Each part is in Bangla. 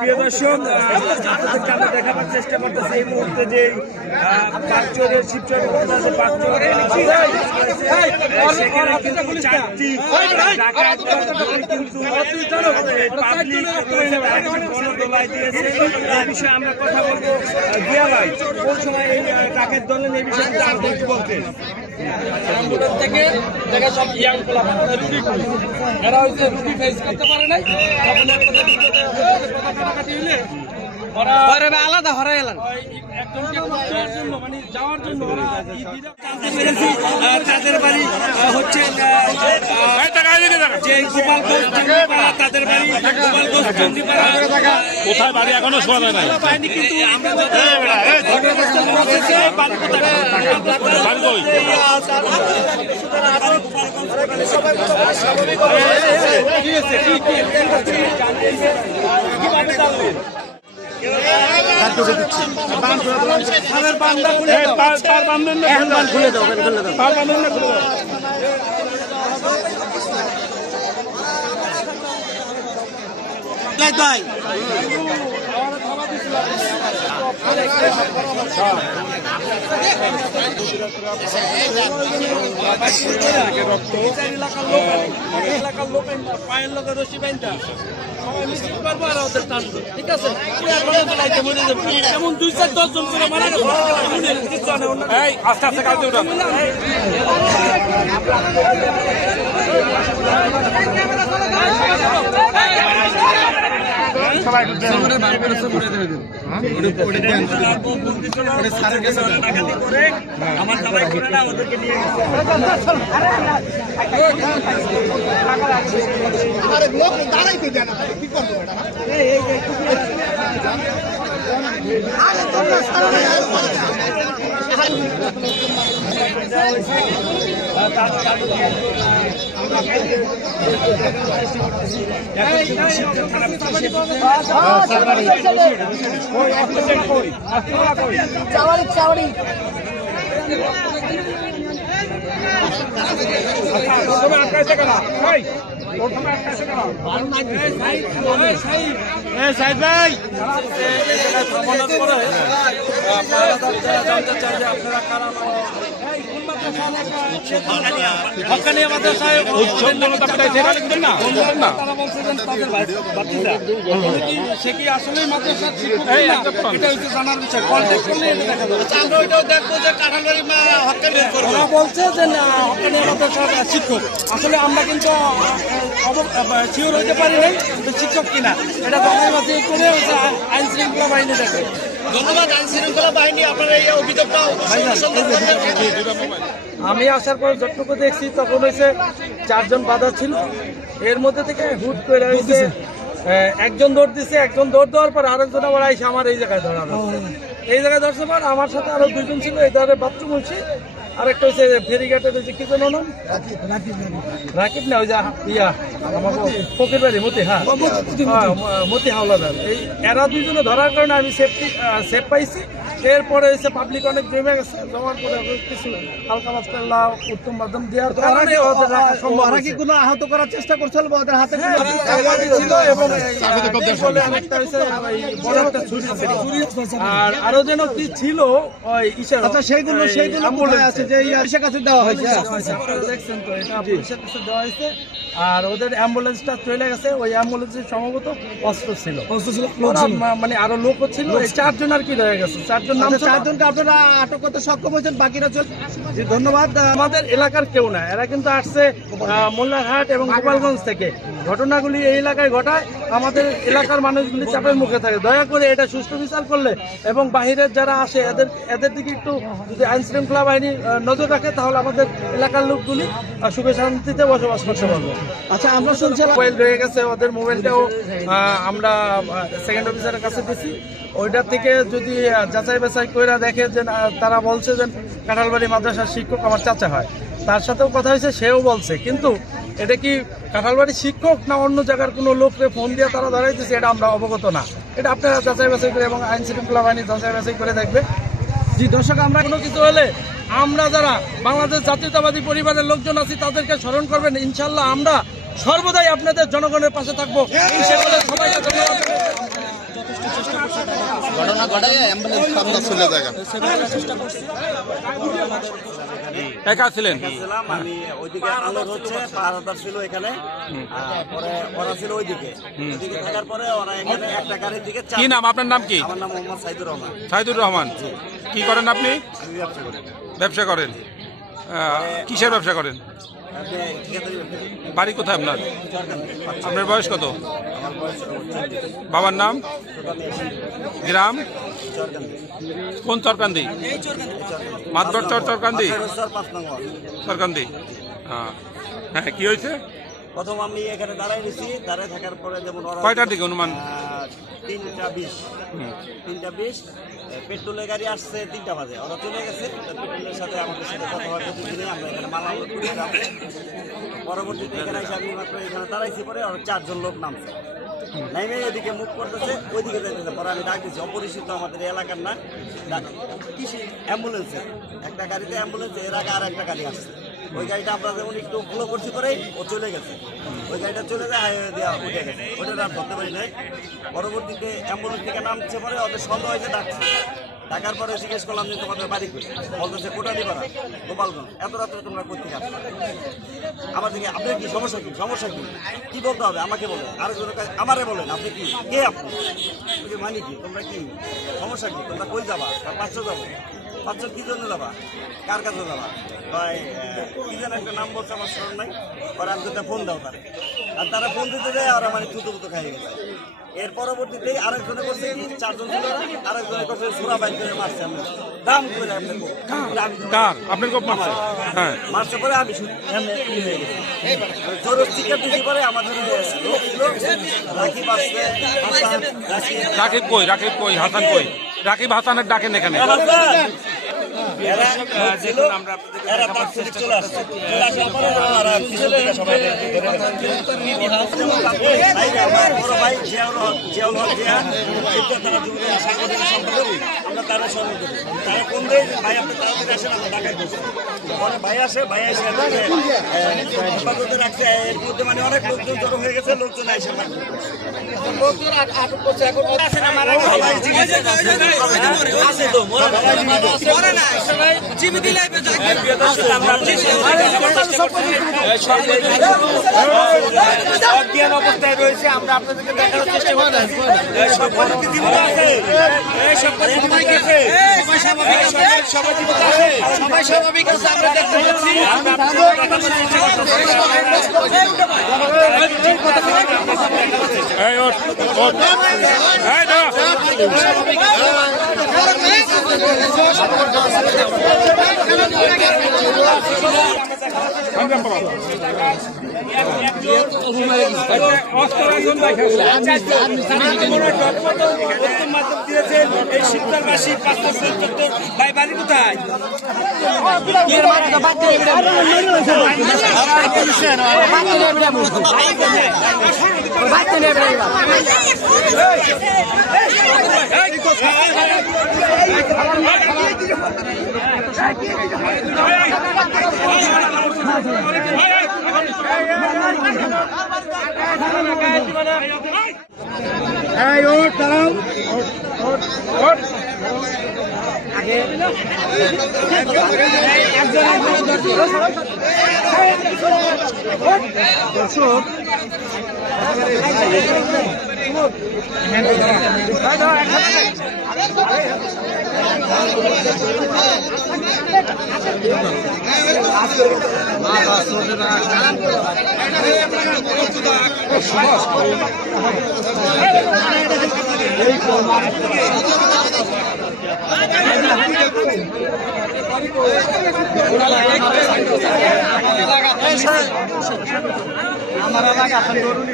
প্রিয় দর্শক, দেখাবার চেষ্টা করতেছে এই মুহূর্তে যে পাঁচচরের শিবচর সেখানে কিন্তু চারটি কিন্তু দোলাই দিয়েছে। এই বিষয়ে আমরা কথা বলবো। দিয়া ভাই, কোন সময় এই ডাকাত দলের এই বিষয়ে বলতে থেকে দেখা সব ইয়াং পোলা রুটি করি, এরা হচ্ছে রুটি ফেস করতে পারে নাই, আলাদা হরে এলাম মানে যাওয়ার জন্য তাদের বাড়ি হচ্ছে যে গোপালগঞ্জ তাদের বাড়ি গোপালগঞ্জ চন্ডীপাড়া কোথায় বাড়ি এখনো শোনা যায় না। পাইনি, কিন্তু আমরা এলাকার লোক পায়ের লোকের রশি বাইন্দা সবাই মিছিল করবো আর ওদের টানবো, ঠিক আছে? এমন 2-4-10 জন করে মারা আস্তে আস্তে কালকে ওটা সবাই আমার সবাই করে না ওদেরকে নিয়ে চাওয়ারি সে কি আসলে মাদ্রাসার শিক্ষক এটা হচ্ছে জানার বিষয়। কন্ট্যাক্ট করলে দেখা যাবে। আমরা ওইটাও দেখবো যে কাঁঠালবাড়ি ওরা বলছে যে হকানি মাদ্রাসার শিক্ষক। আসলে আমরা কিন্তু শিওর হইতে পারি নাই শিক্ষক কিনা, এটা বাছাই করে আইন শৃঙ্খলা বাহিনী দেখবে। ধন্যবাদ আইন শৃঙ্খলা বাহিনী, আপনারা এই অভিযোগটা আমি আসার পর যতটুকু দেখছি তখন হয়েছে 4 জন বাধা ছিল, এর মধ্যে থেকে হুট করে হয়েছে একজন দৌড় দিছে, একজন দৌড় দেওয়ার পর আরেকজন আবার আইসে আমার এই জায়গায় ধরা, এই জায়গায় ধরছে পর আমার সাথে আরো 2 জন ছিল, এই ধারে বাথরুম হয়েছে, আরেকটা হচ্ছে ফেরিঘাটের হয়েছে কি যেন নাম রাকিব না, ওই যে ইয়া আমার ফকির বাড়ি মতি, হ্যাঁ মতি হাওলাদার। এই এরা 2 জনে ধরার কারণে আমি সেফ পাইছি। এরপরে হচ্ছে পাবলিক অনেক জমে গেছে, জমার পরে কিছু হালকা মাত্রা উত্তম মাধ্যম দেওয়ার কারণে ওরা কি কোনো আহত করার চেষ্টা করছিল ওদের হাতে ছিল, এবং আর আরো যেন কি ছিল ওই ইশারা, সেইগুলো আছে যে পুলিশের কাছে দেওয়া হয়েছে, দেখছেন তো, এটা পুলিশের কাছে দেওয়া হয়েছে। আর ওদের অ্যাম্বুলেন্সটা চলে গেছে, ওই অ্যাম্বুলেন্সের সম্ভবত অস্ত্র ছিল, মানে আরো লোকও ছিল, 4 জন আর কি রয়ে গেছে। 4 জন নাম, 4 জনকে আপনারা আটক করতে সক্ষম হয়েছেন, বাকিরা চল। ধন্যবাদ। আমাদের এলাকার কেউ না, এরা কিন্তু আসছে মোল্লারহাট এবং গোপালগঞ্জ থেকে। ঘটনাগুলি এই এলাকায় ঘটায়, আমাদের এলাকার মানুষগুলি চাপের মুখে থাকে। দয়া করে এটা সুষ্ঠু বিচার করলে এবং বাহিরের যারা আসে এদের দিকে একটু যদি আইন শৃঙ্খলা বাহিনী নজর রাখে, তাহলে আমাদের এলাকার লোকগুলি সুখে শান্তিতে বসবাস করতে পারবে। আচ্ছা, আমরা শুনছি মোবাইল রয়ে গেছে, ওদের মোবাইলটাও আমরা সেকেন্ড অফিসারের কাছে দিছি। ওইটার থেকে যদি যাচাই বাছাই করে দেখে যে তারা বলছে যে কাঁঠালবাড়ি মাদ্রাসার শিক্ষক আমার চাচা হয়, তার সাথেও কথা হয়েছে, সেও বলছে। কিন্তু এটা কি কাঁঠালবাড়ির শিক্ষক না অন্য জায়গার কোনো লোককে ফোন দিয়ে তারা ধরাইতেছে, এটা আমরা অবগত না। এটা আপনারা যাচাই বাছাই করে এবং আইন শৃঙ্খলা বাহিনী যাচাই বাছাই করে দেখবে। জি দর্শক, আমরা কোনো কিছু হলে আমরা যারা বাংলাদেশ জাতীয়তাবাদী পরিবারের লোকজন আছি তাদেরকে স্মরণ করবেন। ইনশাল্লাহ আমরা সর্বদাই আপনাদের জনগণের পাশে থাকবো। এই সকলে সবাইকে ধন্যবাদ। ঘটনা ঘটায় অ্যাম্বুলেন্স সামনে চলে যায়। একা ছিলেন? ছিলাম আমি, ওইদিকে আলোর হচ্ছে পাহাড়দার ছিল এখানে, পরে ওরা ছিল ওইদিকে থাকার পরে ওরা এখানে একটা গাড়ির দিকে কি নাম আপনার? নাম কি? আমার নাম মোহাম্মদ সাইদুর রহমান। সাইদুর রহমান। কি করেন আপনি? আমি ব্যবসা করি। ব্যবসা করেন? কিসের ব্যবসা করেন? আপনি ঠিকাদারি ব্যবসা করেন? বাড়ি কোথায় আপনার? আপনার বয়স কত? আমার বয়স 40। বাবার নাম? গ্রাম? চরকান্দি। কোন চরকান্দি? মাতবর চর চরকান্দি? 5 নম্বর। চরকান্দি। হ্যাঁ, কি হয়েছে? প্রথম আমি এখানে দাঁড়াই নিছি, দাঁড়ায় থাকার পরে যেমন ওরা কয়টার দিকে অনুমান? 3:20 পেট্রোলের গাড়ি আসছে 3টা বাজে, ওরা চলে গেছে। পেট্রোলের সাথে আমাদের সাথে কথা হয় প্রতিদিনই, আমরা এখানে মালা করেছিলাম। পরবর্তীতে এখানে এসে আমি মাত্র এখানে দাঁড়াইছি, পরে ওরা 4 জন লোক নামছে, নাইমে এদিকে মুখ করতেছে, ওইদিকে যাইতেছে। পরে আমি ডাক দিচ্ছি, অপরিচিত আমাদের এলাকার না, অ্যাম্বুলেন্সে একটা গাড়িতে অ্যাম্বুলেন্সে এর আগে আর একটা গাড়ি আসছে। ওই গাড়িটা আমরা যেমন একটু ফলো করছি, পরেই ও চলে গেছে। ওই গাড়িটা চলে যায়, হাইওয়ে দেওয়া উঠে গেছে, ওটা আর ধরতে পারি নাই। পরবর্তীতে অ্যাম্বুলেন্স থেকে নামছে, পরে ওদের সন্দেহ হয়েছে, ডাকছে। ডাকার পরে জিজ্ঞেস করলাম যে তোমাদের বাড়ি কই? বলতেছে কোটালীপাড়া, গোপালগঞ্জ। এত রাত্রে তোমরা কোথেকে আসছো? আমার দিকে আপনার কি সমস্যা, কি সমস্যা কি কি বলতে হবে আমাকে বলেন, আরেকজনের কাছে আমারে বলেন, আপনি কি, কে আপনি? মানে কি তোমরা, কি সমস্যা কি, তোমরা কই যাবা? 500 যাবো। 500 কি জন্য যাবা? কার কাছে যাবা? ভাই কি যেন একটা নাম বলছে, আমার স্মরণ নাই। পরে আমি তো ফোন দাও তারা, আর তারা ফোন দিতে যায়, আর মানে থুতো খাইয়ে গেছে। এর পরবর্তীতে আরেকজনে করছে কি, 4 জন ছিল, আরেকজনে করছে সুরা বাইক করে মারছে। আমি দাম করে আপনার খুব মারছে? হ্যাঁ, মারছে। পরে আমি জোর স্টিকার দিচ্ছি, পরে আমাদের লোক ছিল, রাকিব আসছে, রাকিব কই? রাকিব কই? হাসান কই? রাকিব হাসানের ডাকেন এখানে। এরা তাৎক্ষণিক চলে আসছে, চলে আসার পরে ওরা পিছন থেকে সবাই আমার বড় ভাই জিয়াউল হক জিয়া, তারা যুবদল সাংগঠনিক সম্পাদক, আমরা তারা স্মরণ করি। তারা কোন দেয় ভাই, আপনি তাড়াতাড়ি আসেন, আমরা ঢাকায় বসে। পরে ভাই আসে, হেফাজতে রাখছে। এর মধ্যে মানে অনেক লোকজন জড়ো হয়ে গেছে, লোকজন আইসে লোকজন আটক করছে। এখন অজ্ঞান অবস্থায় রয়েছে, আমরা আপনাদেরকে দেখানোর চেষ্টা করতেছি। সবাই স্বাভাবিক আছে, আমরা দেখতে পাচ্ছি। এই ওঠ, ওঠ। এই দাঁড়া। এই শীতকালবাসী 5 ভাই বাড়ি কোথায়? আমার এলাকা এখন ধরুন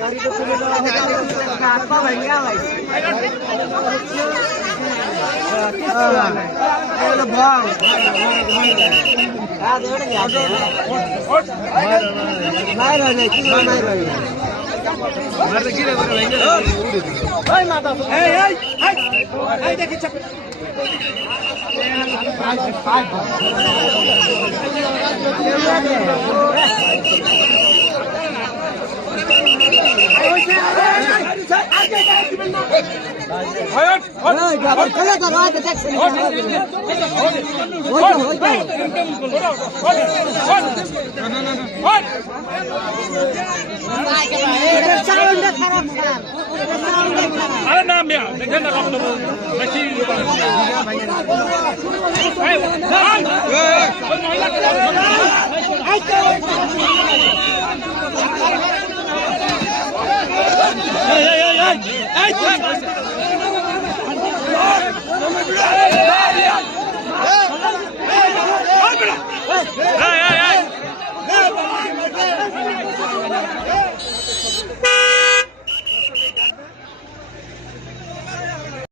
গাড়িতে তুলে দেওয়া আরে না মিয়া দেখেন না রক্ত বেশি এই